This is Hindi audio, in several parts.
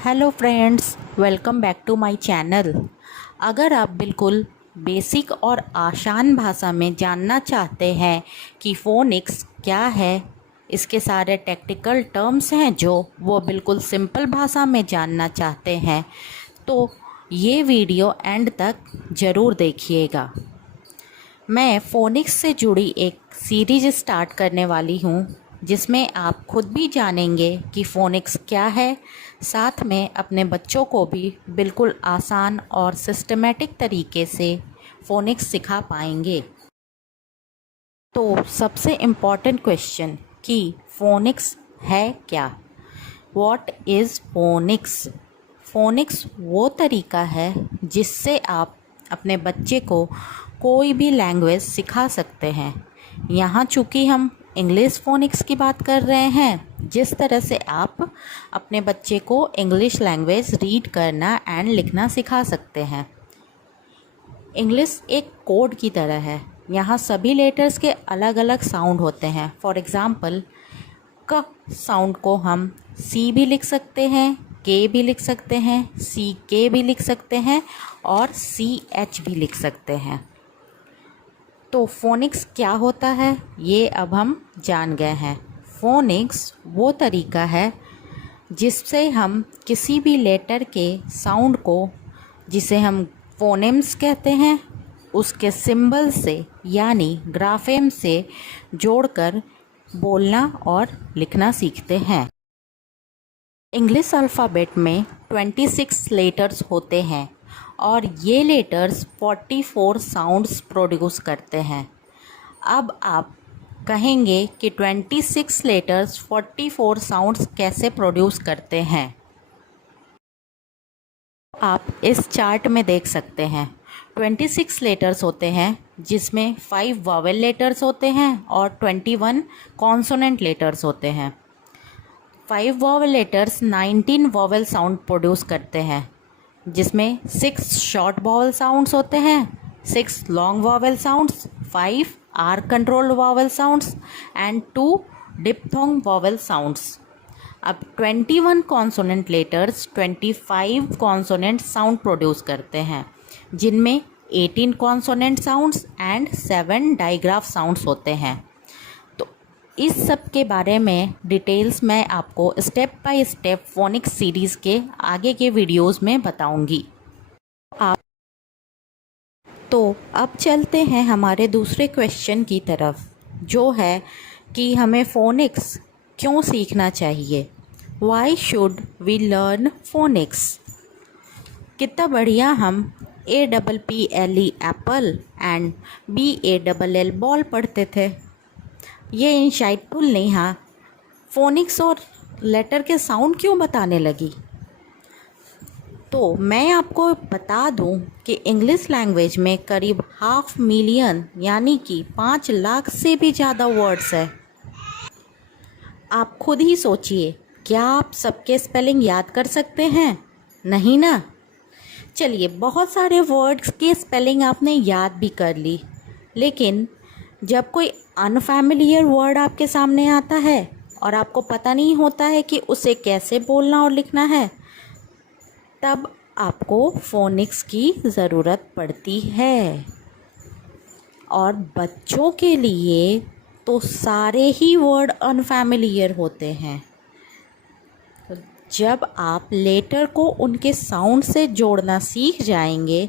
Hello friends, welcome back to my channel. अगर आप बिल्कुल बेसिक और आसान भाषा में जानना चाहते हैं कि फोनिक्स क्या है, इसके सारे टेक्निकल टर्म्स हैं जो वो बिल्कुल सिंपल भाषा में जानना चाहते हैं, तो ये वीडियो एंड तक ज़रूर देखिएगा। मैं फोनिक्स से जुड़ी एक सीरीज स्टार्ट करने वाली हूँ जिसमें आप खुद भी जानेंगे कि फोनिक्स क्या है, साथ में अपने बच्चों को भी बिल्कुल आसान और सिस्टमेटिक तरीके से फोनिक्स सिखा पाएंगे। तो सबसे इम्पॉर्टेंट क्वेश्चन कि फोनिक्स है क्या? What is phoenix? फोनिक्स वो तरीका है जिससे आप अपने बच्चे को कोई भी लैंग्वेज सिखा सकते हैं। यहाँ चूँकि हम इंग्लिश फोनिक्स की बात कर रहे हैं, जिस तरह से आप अपने बच्चे को इंग्लिश लैंग्वेज रीड करना एंड लिखना सिखा सकते हैं। इंग्लिश एक कोड की तरह है, यहाँ सभी लेटर्स के अलग अलग साउंड होते हैं। फॉर एग्ज़ाम्पल, क साउंड को हम सी भी लिख सकते हैं, के भी लिख सकते हैं, सी के भी लिख सकते हैं और सी एच भी लिख सकते हैं। तो फोनिक्स क्या होता है ये अब हम जान गए हैं। फोनिक्स वो तरीका है जिससे हम किसी भी लेटर के साउंड को, जिसे हम फोनेम्स कहते हैं, उसके सिंबल से यानी ग्राफेम से जोड़कर बोलना और लिखना सीखते हैं। इंग्लिश अल्फ़ाबेट में 26 लेटर्स होते हैं और ये लेटर्स 44 साउंड्स प्रोड्यूस करते हैं। अब आप कहेंगे कि 26 लेटर्स 44 साउंड्स कैसे प्रोड्यूस करते हैं? आप इस चार्ट में देख सकते हैं 26 लेटर्स होते हैं जिसमें 5 वॉवेल लेटर्स होते हैं और 21 कॉन्सोनेंट लेटर्स होते हैं। 5 vowel letters 19 vowel sound produce करते हैं, जिसमें 6 शॉर्ट वॉवेल साउंड्स होते हैं, 6 long vowel sounds, 5 R controlled vowel sounds and 2 diphthong vowel sounds. अब 21 consonant letters 25 consonant sound produce करते हैं, जिनमें 18 consonant sounds and 7 digraph sounds होते हैं। तो इस सब के बारे में डिटेल्स मैं आपको step by step phoenix series के आगे के वीडियोस में बताऊंगी। तो अब चलते हैं हमारे दूसरे क्वेश्चन की तरफ, जो है कि हमें फोनिक्स क्यों सीखना चाहिए। Why should we learn phonics? कितना बढ़िया हम APPLE apple and BALL ball पढ़ते थे। ये इंसाइटफुल नेहा फोनिक्स और लेटर के साउंड क्यों बताने लगी? तो मैं आपको बता दूं कि इंग्लिश लैंग्वेज में करीब 500,000 यानी कि 5 लाख से भी ज़्यादा वर्ड्स है। आप खुद ही सोचिए, क्या आप सबके स्पेलिंग याद कर सकते हैं? नहीं ना। चलिए, बहुत सारे वर्ड्स की स्पेलिंग आपने याद भी कर ली, लेकिन जब कोई अनफैमिलियर वर्ड आपके सामने आता है और आपको पता नहीं होता है कि उसे कैसे बोलना और लिखना है, तब आपको फोनिक्स की ज़रूरत पड़ती है। और बच्चों के लिए तो सारे ही वर्ड अनफैमिलियर होते हैं। तो जब आप लेटर को उनके साउंड से जोड़ना सीख जाएंगे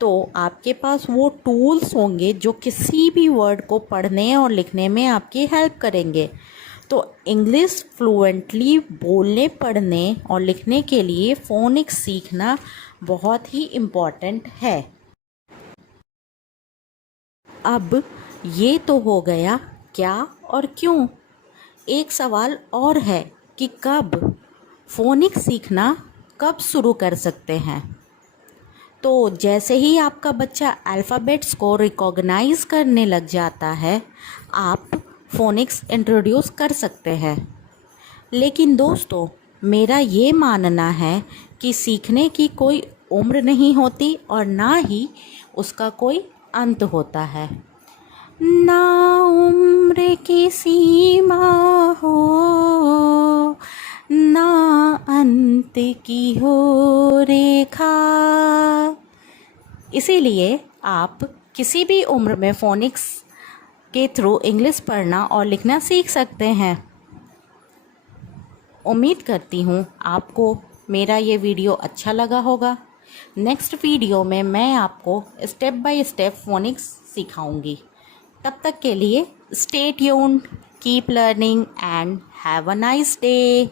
तो आपके पास वो टूल्स होंगे जो किसी भी वर्ड को पढ़ने और लिखने में आपकी हेल्प करेंगे। तो इंग्लिश फ्लुएंटली बोलने, पढ़ने और लिखने के लिए फोनिक्स सीखना बहुत ही इम्पॉर्टेंट है। अब ये तो हो गया क्या और क्यों। एक सवाल और है कि कब फोनिक्स सीखना कब शुरू कर सकते हैं। तो जैसे ही आपका बच्चा अल्फ़ाबेट्स को रिकॉग्नाइज़ करने लग जाता है, आप फोनिक्स इंट्रोड्यूस कर सकते हैं। लेकिन दोस्तों, मेरा ये मानना है कि सीखने की कोई उम्र नहीं होती और ना ही उसका कोई अंत होता है। ना उम्र की सीमा हो, ना अंत गीत की हो रेखा। इसीलिए आप किसी भी उम्र में फोनिक्स के थ्रू इंग्लिश पढ़ना और लिखना सीख सकते हैं। उम्मीद करती हूँ आपको मेरा ये वीडियो अच्छा लगा होगा। नेक्स्ट वीडियो में मैं आपको स्टेप बाय स्टेप फोनिक्स सिखाऊंगी। तब तक के लिए stay tuned, keep learning and have a nice day.